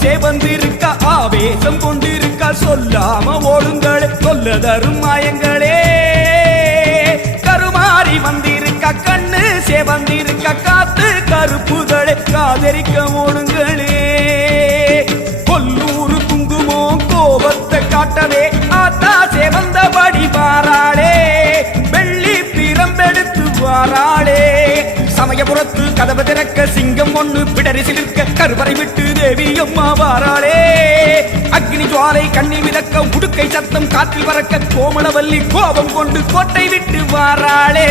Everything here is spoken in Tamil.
சேவந்திருக்க ஆவேசம் கொண்டிருக்க சொல்லாம ஓடுங்களே சொல்ல தரும் மாயங்களே. கருமாறி வந்திருக்க கண்ணு சேவந்திருக்க காத்து கருப்புகளை காதரிக்க ஓடுங்களே கொல்லூரு குங்குமோ கோபத்தை காட்டவே ஆத்தா சேவந்தபடி சமயபுரத்து கதவு திறக்க சிங்கம் ஒன்று பிடரி சிலிர்க்க கருவறை விட்டு தேவி அம்மா வாராளே. அக்னி ஜுவாலை கண்ணி மிதக்க உடுக்கை சத்தம் காற்றில் பறக்க கோமளவல்லி கோபம் கொண்டு கோட்டை விட்டு வாராளே.